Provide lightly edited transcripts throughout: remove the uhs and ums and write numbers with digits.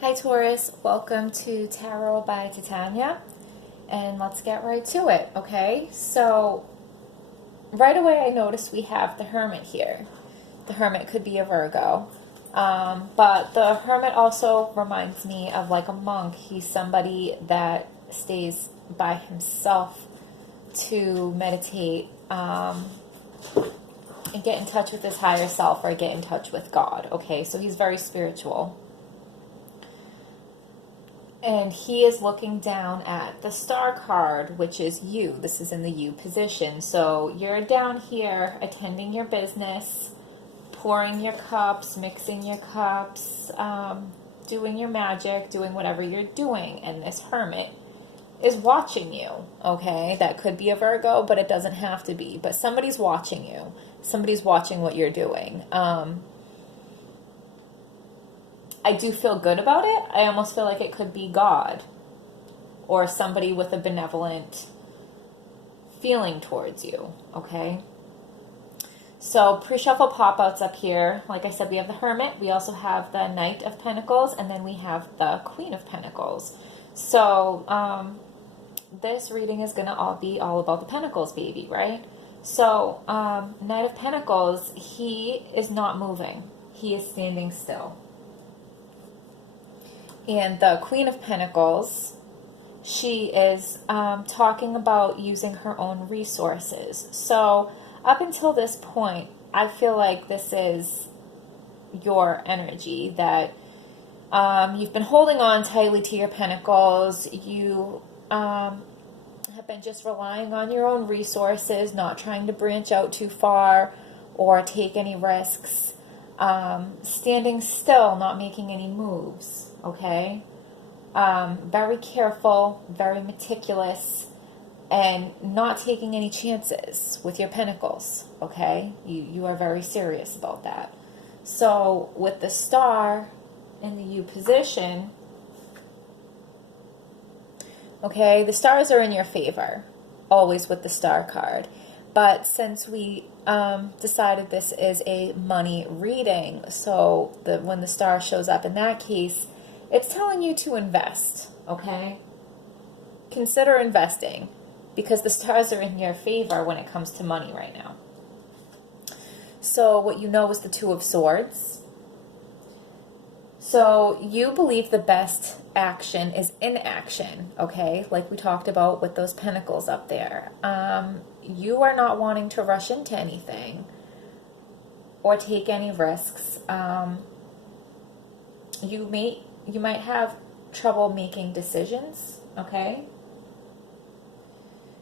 Hi Taurus, welcome to Tarot by Titania, and let's get right to it, okay? So, right away I noticed we have the Hermit here. The Hermit could be a Virgo, but the Hermit also reminds me of like a monk. He's somebody that stays by himself to meditate and get in touch with his higher self or get in touch with God, okay? So he's very spiritual. And he is looking down at the Star card, which is you. This is in the you position. So you're down here attending your business, pouring your cups, mixing your cups, doing your magic, doing whatever you're doing. And this Hermit is watching you, okay? That could be a Virgo, but it doesn't have to be. But somebody's watching you. Somebody's watching what you're doing. I do feel good about it. I almost feel like it could be God or somebody with a benevolent feeling towards you, okay? So pre-shuffle pop-outs up here. Like I said, we have the Hermit. We also have the Knight of Pentacles, and then we have the Queen of Pentacles. So this reading is going to be all about the Pentacles, baby, right? So Knight of Pentacles, he is not moving. He is standing still. And the Queen of Pentacles, she is talking about using her own resources. So up until this point, I feel like this is your energy, that you've been holding on tightly to your pentacles. You have been just relying on your own resources, not trying to branch out too far or take any risks. Standing still, not making any moves. Okay, very careful, very meticulous, and not taking any chances with your pentacles. Okay, you are very serious about that. So with the Star in the U position, okay, the stars are in your favor, always with the Star card. But since we decided this is a money reading, so when the Star shows up in that case, it's telling you to invest, okay? Consider investing, because the stars are in your favor when it comes to money right now. So what you know is the Two of Swords. So you believe the best action is inaction, okay? Like we talked about with those pentacles up there. You are not wanting to rush into anything or take any risks. You might have trouble making decisions, okay?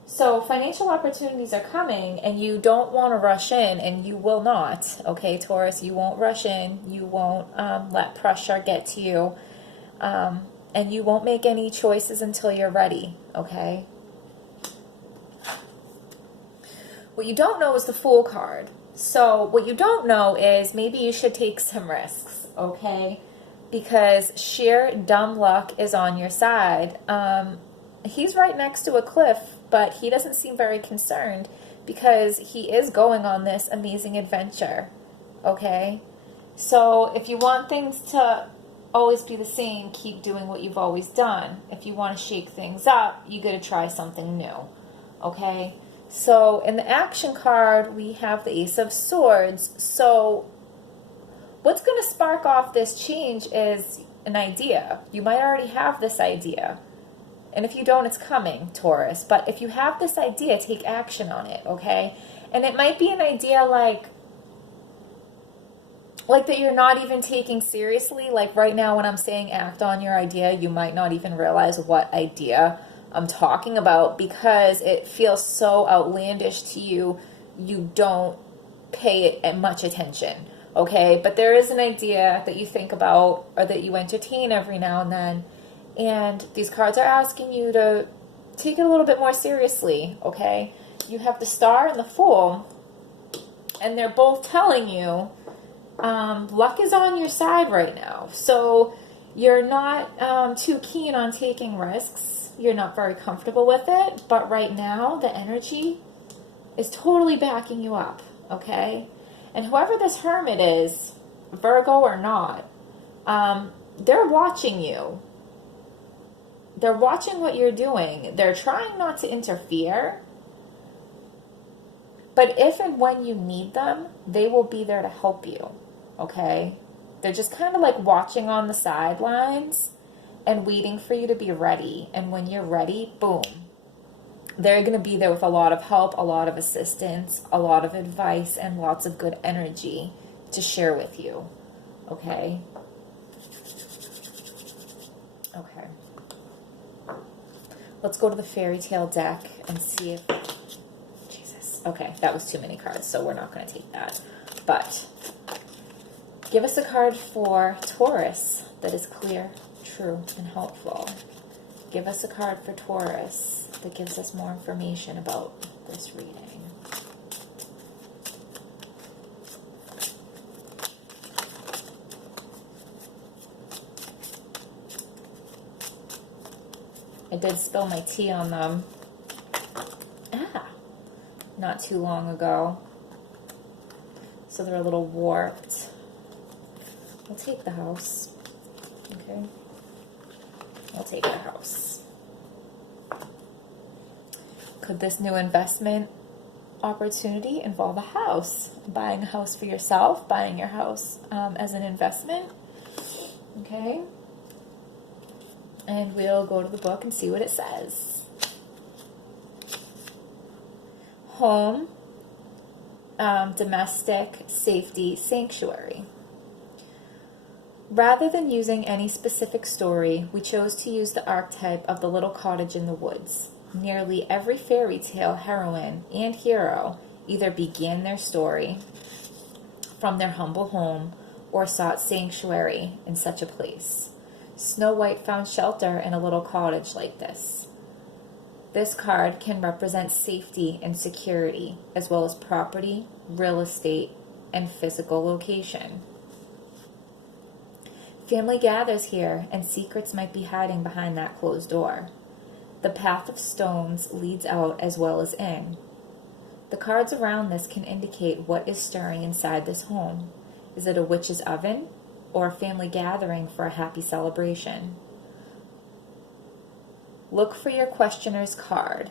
So financial opportunities are coming, and you don't want to rush in, and you will not, okay, Taurus? You won't rush in. You won't let pressure get to you, and you won't make any choices until you're ready, okay? What you don't know is the Fool card. So what you don't know is maybe you should take some risks, okay? Because sheer dumb luck is on your side. He's right next to a cliff, but he doesn't seem very concerned because he is going on this amazing adventure, okay? So if you want things to always be the same, keep doing what you've always done. If you want to shake things up, you got to try something new, okay? So in the action card, we have the Ace of Swords. So what's going to spark off this change is an idea. You might already have this idea. And if you don't, it's coming, Taurus. But if you have this idea, take action on it, okay? And it might be an idea like that you're not even taking seriously. Like right now when I'm saying act on your idea, you might not even realize what idea I'm talking about because it feels so outlandish to you. You don't pay it much attention. Okay, but there is an idea that you think about or that you entertain every now and then. And these cards are asking you to take it a little bit more seriously, okay? You have the Star and the Fool, and they're both telling you luck is on your side right now. So you're not too keen on taking risks. You're not very comfortable with it. But right now, the energy is totally backing you up, okay? And whoever this Hermit is, Virgo or not, they're watching you. They're watching what you're doing. They're trying not to interfere. But if and when you need them, they will be there to help you. Okay? They're just kind of like watching on the sidelines and waiting for you to be ready. And when you're ready, boom. They're going to be there with a lot of help, a lot of assistance, a lot of advice, and lots of good energy to share with you. Okay? Okay. Let's go to the fairy tale deck and see if... Jesus. Okay, that was too many cards, so we're not going to take that. But give us a card for Taurus that is clear, true, and helpful. Give us a card for Taurus that gives us more information about this reading. I did spill my tea on them not too long ago, so they're a little warped. I'll take the house. Okay, I'll take the house. Could this new investment opportunity involve a house? Buying a house for yourself, buying your house as an investment. Okay. And we'll go to the book and see what it says. Home, domestic, safety, sanctuary. Rather than using any specific story, we chose to use the archetype of the little cottage in the woods. Nearly every fairy tale heroine and hero either began their story from their humble home or sought sanctuary in such a place. Snow White found shelter in a little cottage like this. This card can represent safety and security, as well as property, real estate, and physical location. Family gathers here, and secrets might be hiding behind that closed door. The path of stones leads out as well as in. The cards around this can indicate what is stirring inside this home. Is it a witch's oven? Or a family gathering for a happy celebration? Look for your questioner's card.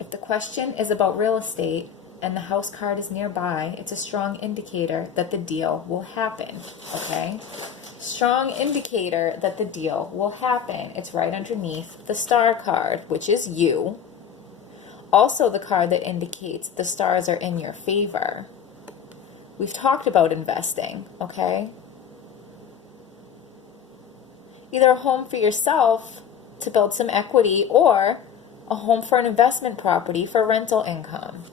If the question is about real estate and the house card is nearby, it's a strong indicator that the deal will happen. Okay? Strong indicator that the deal will happen. It's right underneath the star card, which is you. Also the card that indicates the stars are in your favor. We've talked about investing, okay? Either a home for yourself to build some equity or a home for an investment property for rental income.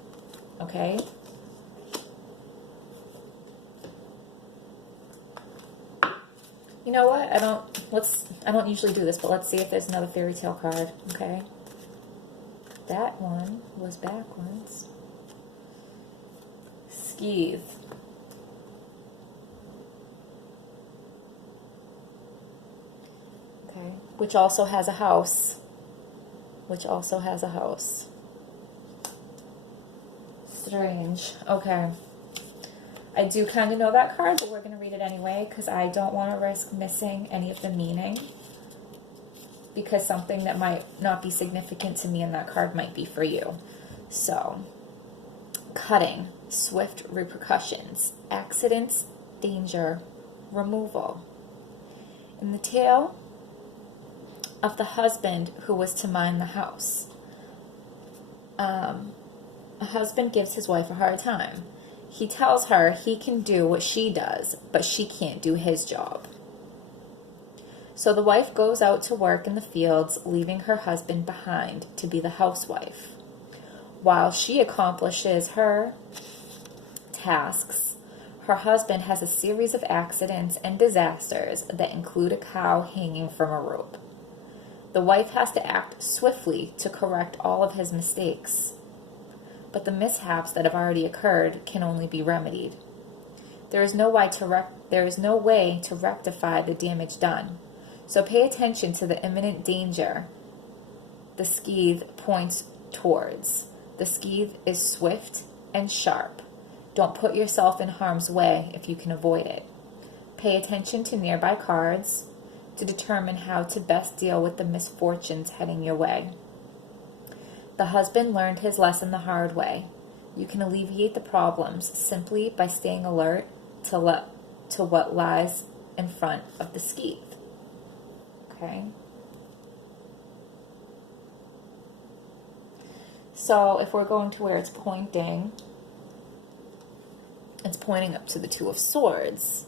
Okay? You know what? I don't usually do this, but let's see if there's another fairy tale card, okay? That one was backwards. Skeeve. Okay, which also has a house. Strange. Okay. I do kind of know that card, but we're going to read it anyway because I don't want to risk missing any of the meaning, because something that might not be significant to me in that card might be for you. So, cutting, swift repercussions, accidents, danger, removal. In the tale of the husband who was to mind the house. A husband gives his wife a hard time. He tells her he can do what she does, but she can't do his job. So the wife goes out to work in the fields, leaving her husband behind to be the housewife. While she accomplishes her tasks, her husband has a series of accidents and disasters that include a cow hanging from a rope. The wife has to act swiftly to correct all of his mistakes. But the mishaps that have already occurred can only be remedied. There is no way to rectify the damage done. So pay attention to the imminent danger the skeeve points towards. The skeeve is swift and sharp. Don't put yourself in harm's way if you can avoid it. Pay attention to nearby cards. to determine how to best deal with the misfortunes heading your way. The husband learned his lesson the hard way. You can alleviate the problems simply by staying alert to what lies in front of the skeeth. Okay? So if we're going to where it's pointing up to the Two of Swords,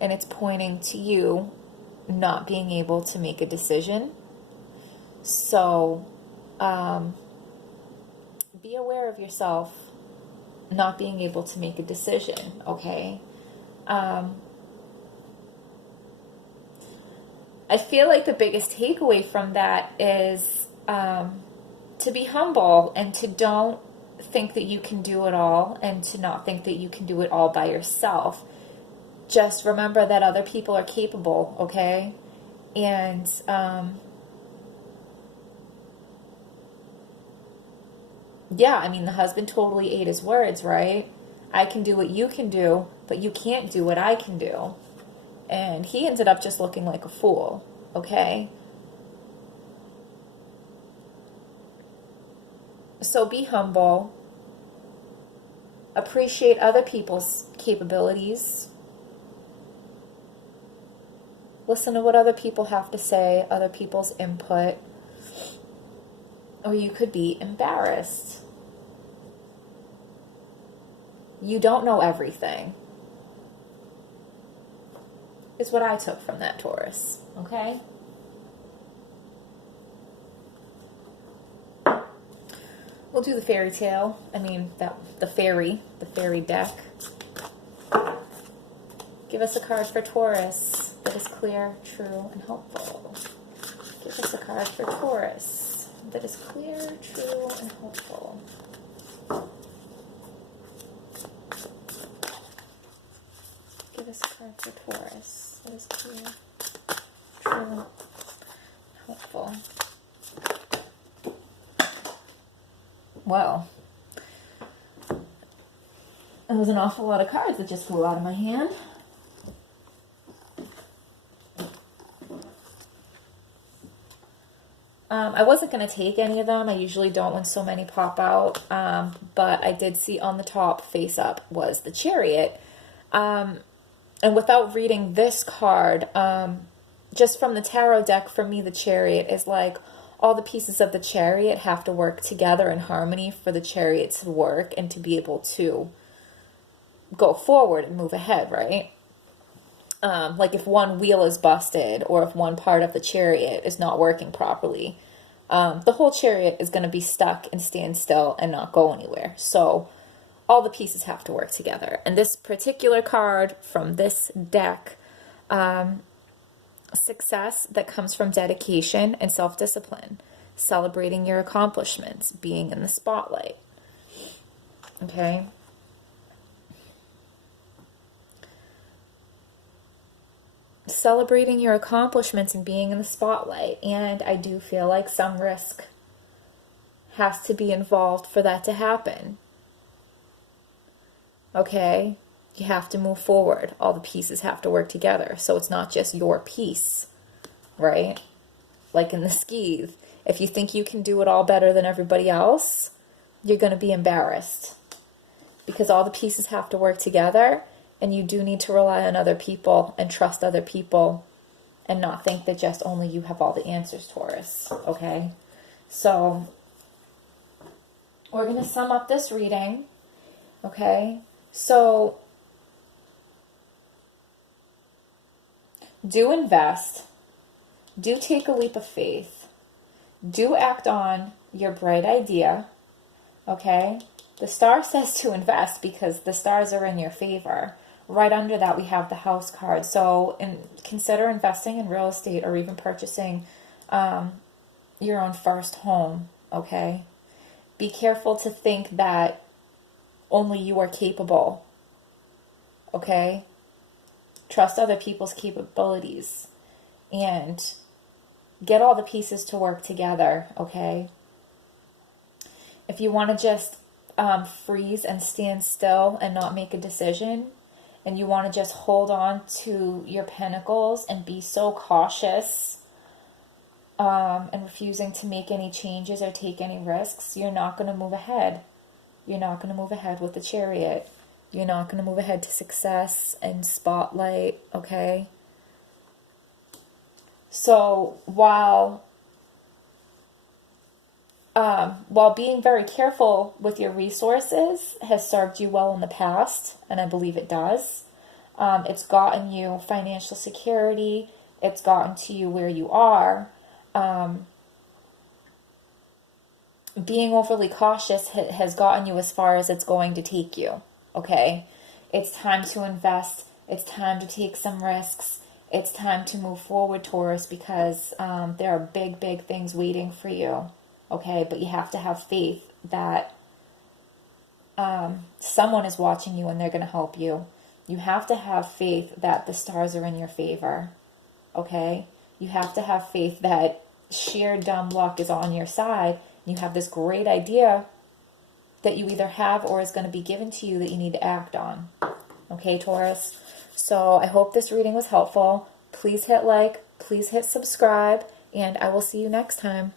and it's pointing to you not being able to make a decision. So be aware of yourself not being able to make a decision, okay? I feel like the biggest takeaway from that is to be humble and to don't think that you can do it all, and to not think that you can do it all by yourself. Just remember that other people are capable, okay? And yeah, I mean, the husband totally ate his words, right? I can do what you can do, but you can't do what I can do. And he ended up just looking like a fool, okay? So be humble. Appreciate other people's capabilities. Listen to what other people have to say, other people's input. Or you could be embarrassed. You don't know everything, is what I took from that, Taurus. Okay? We'll do the fairy tale. I mean, the fairy deck. Give us a card for Taurus that is clear, true, and helpful. Give us a card for Taurus that is clear, true, and helpful. Give us a card for Taurus that is clear, true, and helpful. Well, that was an awful lot of cards that just flew out of my hand. I wasn't going to take any of them. I usually don't when so many pop out. But I did see on the top, face up, was the Chariot. And without reading this card, just from the tarot deck, for me, the Chariot is like all the pieces of the Chariot have to work together in harmony for the Chariot to work and to be able to go forward and move ahead, right? Like if one wheel is busted or if one part of the Chariot is not working properly, the whole Chariot is going to be stuck and stand still and not go anywhere. So all the pieces have to work together. And this particular card from this deck, success that comes from dedication and self-discipline, celebrating your accomplishments, being in the spotlight. Okay? Celebrating your accomplishments and being in the spotlight. And I do feel like some risk has to be involved for that to happen. Okay? You have to move forward. All the pieces have to work together. So it's not just your piece, right? Like in the skeeve. If you think you can do it all better than everybody else, you're going to be embarrassed. Because all the pieces have to work together, and you do need to rely on other people and trust other people and not think that just only you have all the answers, Taurus, okay? So we're going to sum up this reading, okay? So do invest, do take a leap of faith, do act on your bright idea, okay? The star says to invest because the stars are in your favor. Right under that, we have the house card. So consider investing in real estate or even purchasing your own first home, okay? Be careful to think that only you are capable, okay? Trust other people's capabilities and get all the pieces to work together, okay? If you want to just freeze and stand still and not make a decision and you want to just hold on to your pinnacles and be so cautious, and refusing to make any changes or take any risks, you're not going to move ahead. You're not going to move ahead with the Chariot. You're not going to move ahead to success and spotlight, okay? So while being very careful with your resources has served you well in the past, and I believe it does, it's gotten you financial security, it's gotten to you where you are, being overly cautious has gotten you as far as it's going to take you, okay? It's time to invest. It's time to take some risks. It's time to move forward, Taurus, because there are big, big things waiting for you, okay? But you have to have faith that someone is watching you and they're going to help you. You have to have faith that the stars are in your favor, okay? You have to have faith that sheer dumb luck is on your side. You have this great idea that you either have or is going to be given to you that you need to act on. Okay, Taurus? So I hope this reading was helpful. Please hit like, please hit subscribe, and I will see you next time.